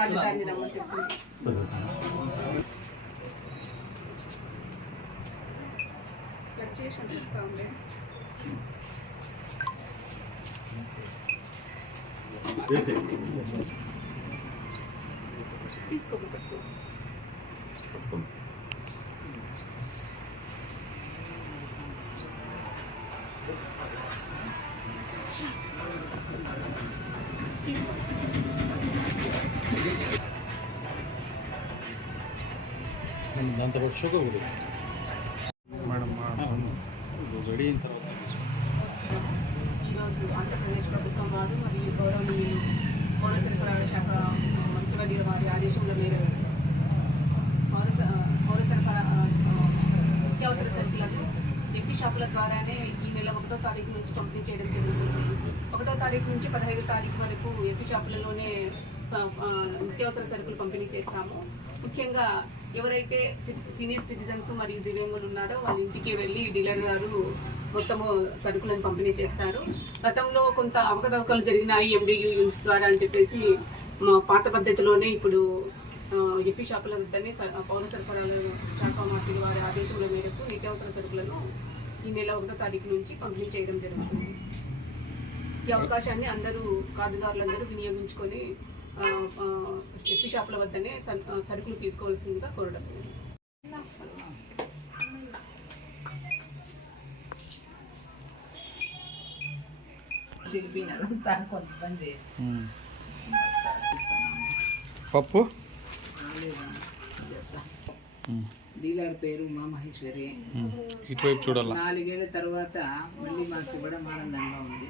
కార్డుదారిని రమ్మని చెప్తుంది ఫ్లక్చుయేషన్స్ ఇస్తా ఉంది తీసుకోమని పెట్టు దాంతో పాటు షుగర్ కూడా అయిన తర్వాత ఈరోజు ఆంధ్రప్రదేశ్ ప్రభుత్వం వారు మరియు గౌరవనీయులు పౌర సరఫరాల శాఖ మంత్రివర్యుల వారి ఆదేశంలో మేరకు పౌర సరఫరా నిత్యావసర సరుకులను ఎఫ్పీ షాపుల ద్వారానే ఈ నెల ఒకటో తారీఖు నుంచి పంపిణీ చేయడం జరుగుతుంది ఒకటో తారీఖు నుంచి పదహైదో తారీఖు వరకు ఎఫ్పీ షాపులలోనే నిత్యావసర సరుకులు పంపిణీ చేస్తాము. ముఖ్యంగా ఎవరైతే సి- సీనియర్ సిటిజన్స్ మరియు దివ్యాంగులు ఉన్నారో వాళ్ళ ఇంటికి వెళ్ళి డీలర్ గారు మొత్తము సరుకులను పంపిణీ చేస్తారు. గతంలో కొంత అవకతవకలు జరిగినాయి ఎండియూ యూనిట్స్ ద్వారా అని చెప్పేసి పాత పద్ధతిలోనే ఇప్పుడు ఎఫీ షాపుల వద్దనే స- పౌర సరఫరాల శాఖ మంత్రి వారి ఆదేశముల మేరకు నిత్యావసర సరుకులను ఈ నెల ఒకటో తారీఖు నుంచి పంపిణీ చేయడం జరుగుతుంది. ఈ అవకాశాన్ని అందరూ కార్డుదారులందరూ వినియోగించుకొని ఎఫీ షాపుల వద్దనే సరుకులు తీసుకోవాల్సిందిగా కోరడం కొంతమంది పప్పు? డీలర్ పేరు మా మహేశ్వరి. ఇటువైపు చూడాలా. నాలుగేళ్ళ తర్వాత మళ్ళీ మాకు ఇవ్వడం ఆనందంగా ఉంది.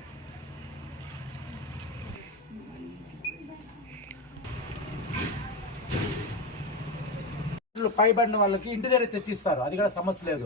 పైబడిన వాళ్ళకి ఇంటి దగ్గర తెచ్చిస్తారు. అది కూడా సమస్య లేదు.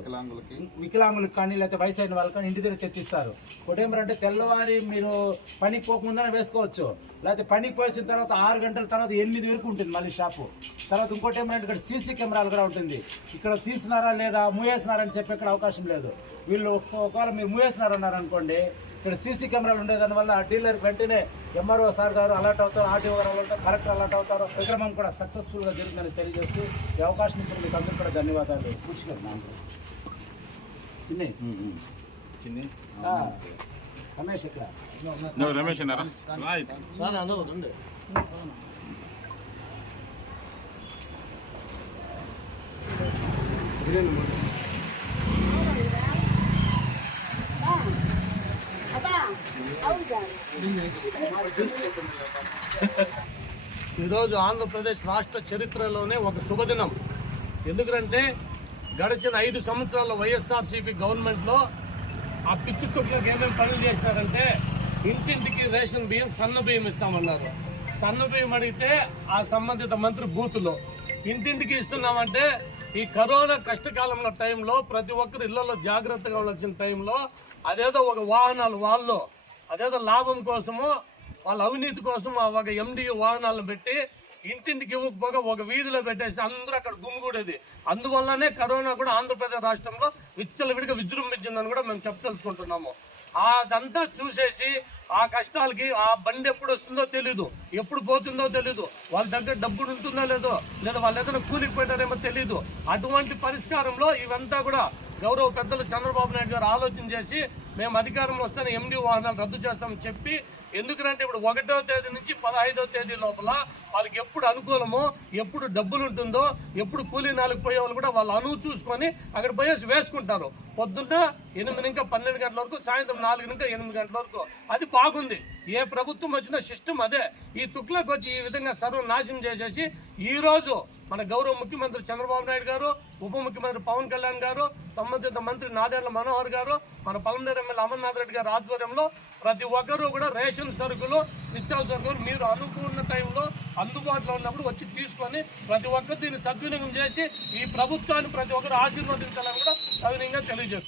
వికలాంగులకు. కానీ లేకపోతే వయసు అయిన వాళ్ళకి కానీ ఇంటి దగ్గర తెచ్చిస్తారు. ఒకటి ఏమంటే తెల్లవారి మీరు పనికి పోకముందనే వేసుకోవచ్చు. లేకపోతే పనికి పోసిన తర్వాత ఆరు గంటల తర్వాత ఎనిమిది వరకు ఉంటుంది మళ్ళీ షాపు. తర్వాత ఇంకోటి ఏమంటే ఇక్కడ సీసీ కెమెరాలు కూడా ఉంటుంది. ఇక్కడ తీసినారా లేదా మూయేసినారా అని చెప్పే ఇక్కడ అవకాశం లేదు. వీళ్ళు ఒకస- ఒకవేళ మీరు మూయేసినారు అన్నారు అనుకోండి ఇక్కడ సీసీ కెమెరాలు ఉండే దానివల్ల డీలర్ వెంటనే ఎంఆర్ఓ సార్ గారు అలర్ట్ అవుతారు ఆర్టీఓ గారు అలర్ట్ కలెక్టర్ అలర్ట్ అవుతారు. విక్రమం కూడా సక్సెస్ఫుల్గా జరిగిందని తెలియజేస్తూ ఈ అవకాశం ఇచ్చిన మీకు అందరికీ కూడా ధన్యవాదాలు. కూర్చున్నారు నాకు చిన్న. రమేష్ ఇక్కడ రమేష్ అన్నారా ఈరోజు ఆంధ్రప్రదేశ్ రాష్ట్ర చరిత్రలోనే ఒక శుభదినం. ఎందుకంటే గడిచిన ఐదు సంవత్సరాల వైఎస్ఆర్సీపీ గవర్నమెంట్లో ఆ పిచ్చి కుట్లకు ఏమేమి పనులు చేసినారంటే ఇంటింటికి రేషన్ బియ్యం సన్న బియ్యం ఇస్తామన్నారు. సన్న బియ్యం అడిగితే ఆ సంబంధిత మంత్రి బూతులో ఇంటింటికి ఇస్తున్నామంటే ఈ కరోనా కష్టకాలంలో టైంలో ప్రతి ఒక్కరు ఇళ్ళలో జాగ్రత్తగా ఉండాల్సిన టైంలో అదేదో ఒక వాహనాలు వాళ్ళు అదేదో లాభం కోసము వాళ్ళ అవినీతి కోసం ఆ ఒక ఎండి వాహనాలను పెట్టి ఇంటింటికి ఇవ్వకపోగా ఒక వీధిలో పెట్టేసి అందరూ అక్కడ గుమ్మిగూడేది అందువల్లనే కరోనా కూడా ఆంధ్రప్రదేశ్ రాష్ట్రంలో విచ్చలవిడిగా విజృంభించిందని కూడా మేము చెప్పదలుచుకుంటున్నాము. అదంతా చూసేసి ఆ కష్టాలకి ఆ బండి ఎప్పుడు వస్తుందో తెలీదు. ఎప్పుడు పోతుందో తెలీదు. వాళ్ళ దగ్గర డబ్బులు ఉంటుందో లేదో లేదా వాళ్ళు ఏదైనా కూలికి పోయినారేమో తెలీదు. అటువంటి పరిష్కారంలో ఇవంతా కూడా గౌరవ పెద్దలు చంద్రబాబు నాయుడు గారు ఆలోచన చేసి మేము అధికారంలో వస్తేనే ఎండి వాహనాలు రద్దు చేస్తామని చెప్పి ఎందుకంటే ఇప్పుడు ఒకటో తేదీ నుంచి పదహైదో తేదీ లోపల వాళ్ళకి ఎప్పుడు అనుకూలమో ఎప్పుడు డబ్బులు ఉంటుందో ఎప్పుడు కూలీ నాలుగు పోయే వాళ్ళు కూడా వాళ్ళు అనువు చూసుకొని అక్కడ పోయేసి వేసుకుంటారు. పొద్దున్న ఎనిమిది ఇంకా పన్నెండు గంటల వరకు సాయంత్రం నాలుగు ఇంకా ఎనిమిది గంటల వరకు. అది బాగుంది. ఏ ప్రభుత్వం వచ్చినా సిస్టమ్ అదే. ఈ తుక్లకు వచ్చి ఈ విధంగా సర్వం నాశనం చేసేసి ఈ రోజు మన గౌరవ ముఖ్యమంత్రి చంద్రబాబు నాయుడు గారు ఉప ముఖ్యమంత్రి పవన్ కళ్యాణ్ గారు సంబంధిత మంత్రి నాదెండ్ల మనోహర్ గారు మన పలమనేరు ఎమ్మెల్యే అమర్నాథ్ రెడ్డి గారి ఆధ్వర్యంలో ప్రతి ఒక్కరూ కూడా రేషన్ సరుకులు నిత్యావసర సరుకులు మీరు అనుకున్న టైంలో అందుబాటులో ఉన్నప్పుడు వచ్చి తీసుకొని ప్రతి ఒక్కరు దీన్ని సద్వినియోగం చేసి ఈ ప్రభుత్వాన్ని ప్రతి ఒక్కరు ఆశీర్వదించాలని కూడా సవినీయంగా తెలియజేస్తారు